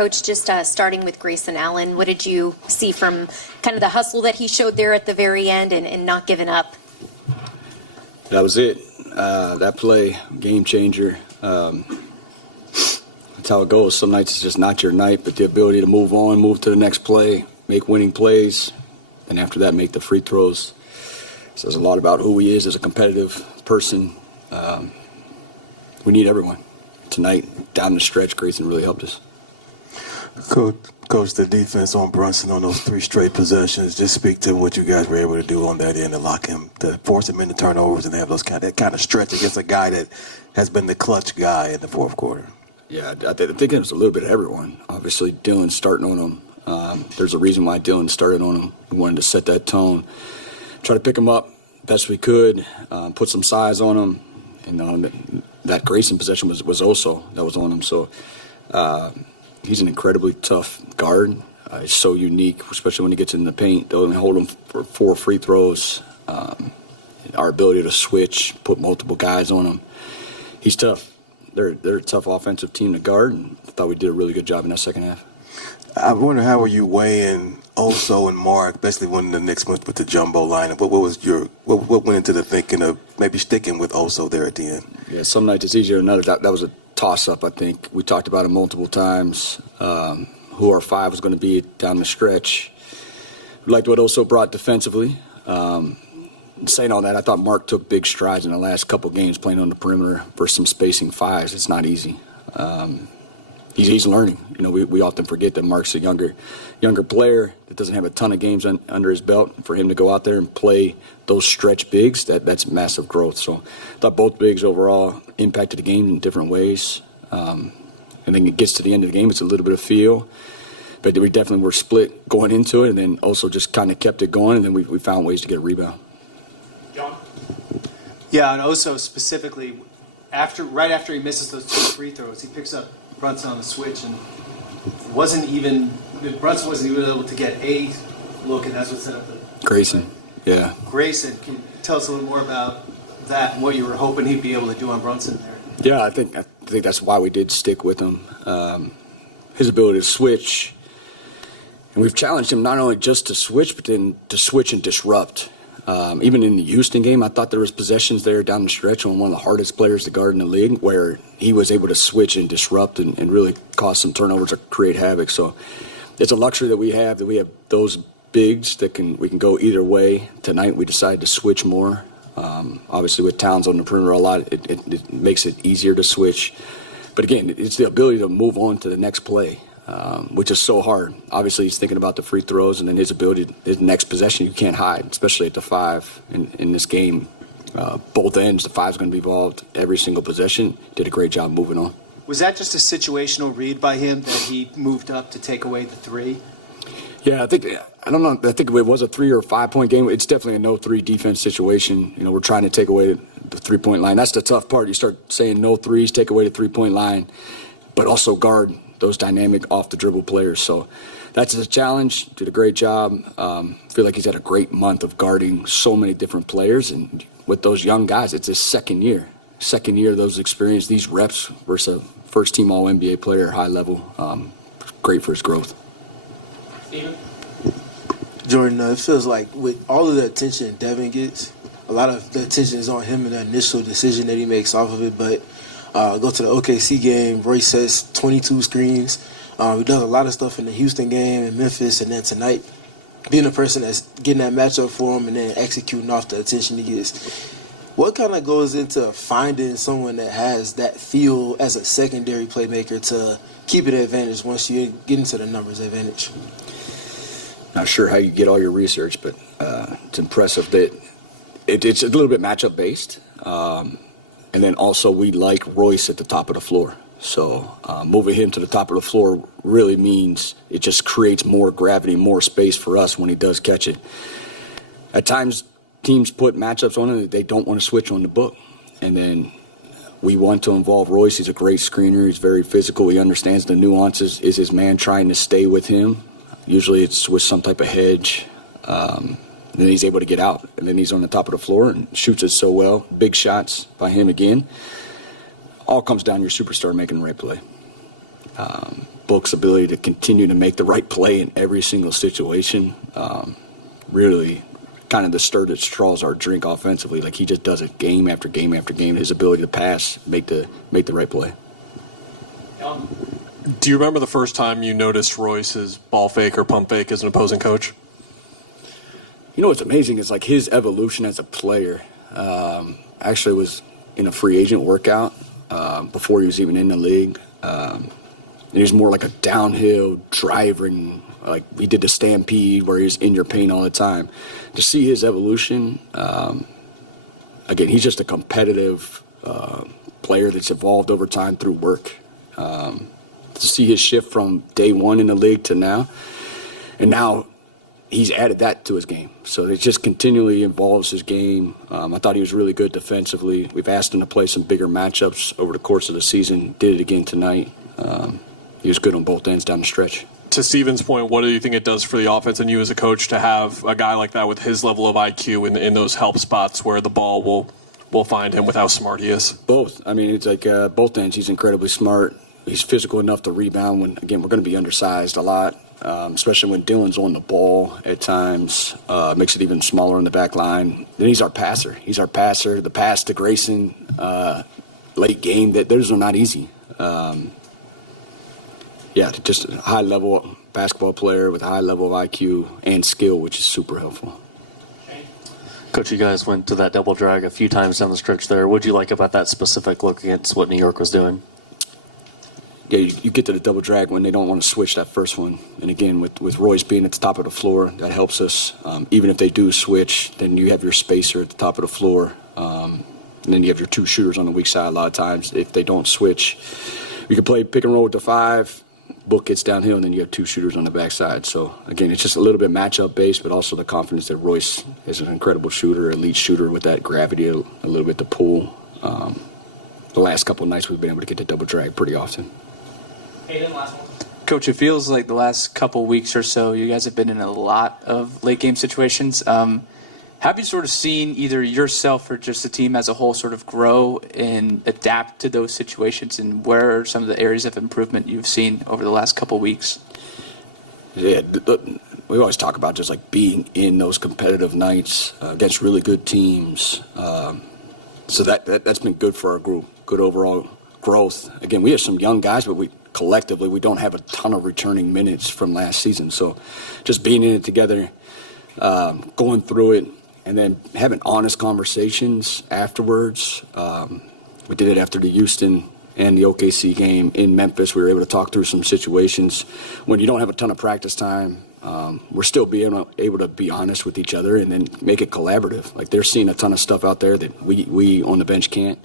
Coach, just starting with Grayson Allen, what did you see from kind of the hustle that he showed there at the very end and not giving up? That was it. That play, game changer. That's how it goes. Some nights it's just not your night, but the ability to move on, move to the next play, make winning plays, and after that make the free throws. Says a lot about who he is as a competitive person. We need everyone. Tonight, down the stretch, Grayson really helped us. Coach, the defense on Brunson on those 3 straight possessions, just speak to what you guys were able to do on that end to lock him, to force him into turnovers and have that kind of stretch against a guy that has been the clutch guy in the fourth quarter. Yeah, I think it was a little bit of everyone. Obviously, Dylan starting on him. There's a reason why Dylan started on him. We wanted to set that tone, try to pick him up best we could, put some size on him. And that Grayson possession was also that was on him. So he's an incredibly tough guard. He's so unique, especially when he gets in the paint. They'll only hold him for 4 free throws. Our ability to switch, put multiple guys on him. He's tough. They're a tough offensive team to guard, and I thought we did a really good job in that second half. I wonder how were you weighing Oso and Mark, especially when the Knicks went with the jumbo line. What went into the thinking of maybe sticking with Oso there at the end? Yeah, some nights it's easier than others. That was a toss-up, I think. We talked about it multiple times, who our 5 was going to be down the stretch. We liked what Oso brought defensively. Saying all that, I thought Mark took big strides in the last couple games playing on the perimeter for some spacing 5s. It's not easy. He's learning. You know, we often forget that Mark's a younger player that doesn't have a ton of games under his belt. For him to go out there and play those stretch bigs, that's massive growth. So I thought both bigs overall impacted the game in different ways. And then it gets to the end of the game, it's a little bit of feel. But we definitely were split going into it, and then also just kind of kept it going, and then we found ways to get a rebound. John? Yeah, and Oso specifically, right after he misses those 2 free throws, he picks up Brunson on the switch, and Brunson wasn't even able to get a look, and that's what set up the Grayson. Yeah. Grayson, can you tell us a little more about that and what you were hoping he'd be able to do on Brunson there? Yeah, I think that's why we did stick with him. His ability to switch, and we've challenged him not only just to switch, but then to switch and disrupt. Even in the Houston game, I thought there was possessions there down the stretch on one of the hardest players to guard in the league where he was able to switch and disrupt and really cause some turnovers or create havoc. So it's a luxury that we have those bigs that we can go either way. Tonight we decided to switch more. Obviously with Towns on the perimeter a lot, it makes it easier to switch. But again, it's the ability to move on to the next play. Which is so hard. Obviously, he's thinking about the free throws and then his ability, his next possession, you can't hide, especially at the 5 in this game. Both ends, the 5's going to be involved every single possession. Did a great job moving on. Was that just a situational read by him that he moved up to take away the 3? Yeah, I think it was a 3 or 5 point game. It's definitely a no 3 defense situation. You know, we're trying to take away the 3-point line. That's the tough part. You start saying no 3s, take away the 3-point line, but also guard those dynamic off-the-dribble players. So that's a challenge. Did a great job. Feel like he's had a great month of guarding so many different players. And with those young guys, it's his second year. Second year of those experience, these reps versus a first-team All-NBA player, high level. Great for his growth. Steven? Jordan, it feels like with all of the attention Devin gets, a lot of the attention is on him and the initial decision that he makes off of it, but go to the OKC game, Royce has 22 screens. He does a lot of stuff in the Houston game and Memphis, and then tonight, being the person that's getting that matchup for him and then executing off the attention he gets. What kind of goes into finding someone that has that feel as a secondary playmaker to keep an advantage once you get into the numbers advantage? Not sure how you get all your research, but it's impressive that it's a little bit matchup based. And then also we like Royce at the top of the floor. So moving him to the top of the floor really means it just creates more gravity, more space for us when he does catch it. At times, teams put matchups on him that they don't want to switch on the book. And then we want to involve Royce. He's a great screener. He's very physical. He understands the nuances. Is his man trying to stay with him? Usually it's with some type of hedge. And then he's able to get out. And then he's on the top of the floor and shoots it so well. Big shots by him again. All comes down to your superstar making the right play. Book's ability to continue to make the right play in every single situation, really kind of the stir that straws our drink offensively. Like, he just does it game after game after game. His ability to pass, make the right play. Do you remember the first time you noticed Royce's ball fake or pump fake as an opposing coach? You know what's amazing is like his evolution as a player. Actually was in a free agent workout before he was even in the league. And he was more like a downhill driving, like he did the stampede where he was in your paint all the time. To see his evolution, again, he's just a competitive player that's evolved over time through work. To see his shift from day one in the league to now, and now he's added that to his game. So it just continually evolves his game. I thought he was really good defensively. We've asked him to play some bigger matchups over the course of the season. Did it again tonight. He was good on both ends down the stretch. To Steven's point, what do you think it does for the offense and you as a coach to have a guy like that with his level of IQ in those help spots where the ball will find him with how smart he is? Both. I mean, it's like both ends. He's incredibly smart. He's physical enough to rebound when, again, we're going to be undersized a lot, especially when Dylan's on the ball at times. Makes it even smaller in the back line. Then he's our passer. The pass to Grayson late game, those are not easy. Just a high-level basketball player with a high level of IQ and skill, which is super helpful. Coach, you guys went to that double drag a few times down the stretch there. What did you like about that specific look against what New York was doing? Yeah, you get to the double drag when they don't want to switch that first one. And again, with Royce being at the top of the floor, that helps us. Even if they do switch, then you have your spacer at the top of the floor. And then you have your two shooters on the weak side a lot of times. If they don't switch, you can play pick and roll with the 5. Book gets downhill, and then you have two shooters on the backside. So, again, it's just a little bit matchup-based, but also the confidence that Royce is an incredible shooter, elite shooter with that gravity, a little bit to pull. The last couple of nights we've been able to get the double drag pretty often. Coach, it feels like the last couple weeks or so, you guys have been in a lot of late game situations. Have you sort of seen either yourself or just the team as a whole sort of grow and adapt to those situations? And where are some of the areas of improvement you've seen over the last couple weeks? Yeah, we always talk about just like being in those competitive nights against really good teams. So that's been good for our group, good overall growth. Again, we have some young guys, but collectively, we don't have a ton of returning minutes from last season. So just being in it together, going through it, and then having honest conversations afterwards. We did it after the Houston and the OKC game in Memphis. We were able to talk through some situations. When you don't have a ton of practice time, we're still being able to be honest with each other and then make it collaborative. Like, they're seeing a ton of stuff out there that we on the bench can't.